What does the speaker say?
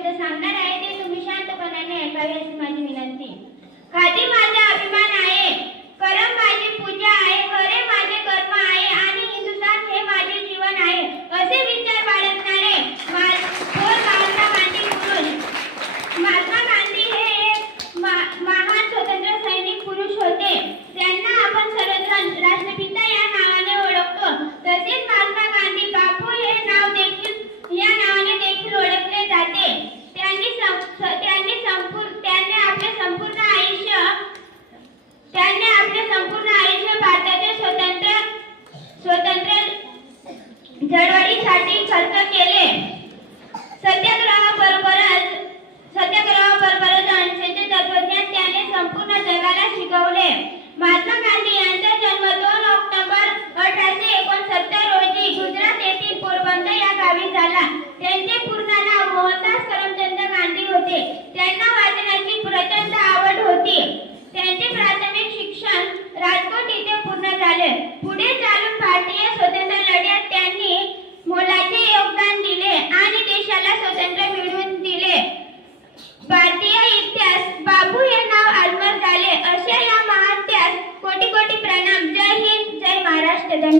शब्द सांगणार आहे ते तुम्ही शांतपणाने ऐकावे अशी माझी विनंती. खादी माझा अभिमान आहे, करम माझी पूजा आहे, खरे माझे कर्म आहे आणि हिंदुस्थान हे माझे जीवन आहे असे विचार बाळगणारे महात्मा गांधी पुरुष. महात्मा गांधी हे एक महान स्वतंत्र सैनिक पुरुष होते. त्यांना आपण सर्वत्र राष्ट्रपिता या नावाने ओळखतो. तसेच महात्मा गांधी बापू हे नाव देखील या नावाने देखील ओळखले जाते. त्यांनी आपले संपूर्ण आयुष्य भारताच्या स्वतंत्र चळवळीसाठी खर्च केले. सत्याग्रहाबरोबरच अहिंसेचे तत्त्वज्ञान त्याने संपूर्ण जगाला शिकवले. महात्मा गांधी यांचा जन्म 2 ऑक्टोबर 1869 रोजी गुजरात येथील पोरबंदर या गावी झाला. त्यांचे पूर्ण नाव मोहनदास करमचंद गांधी होते.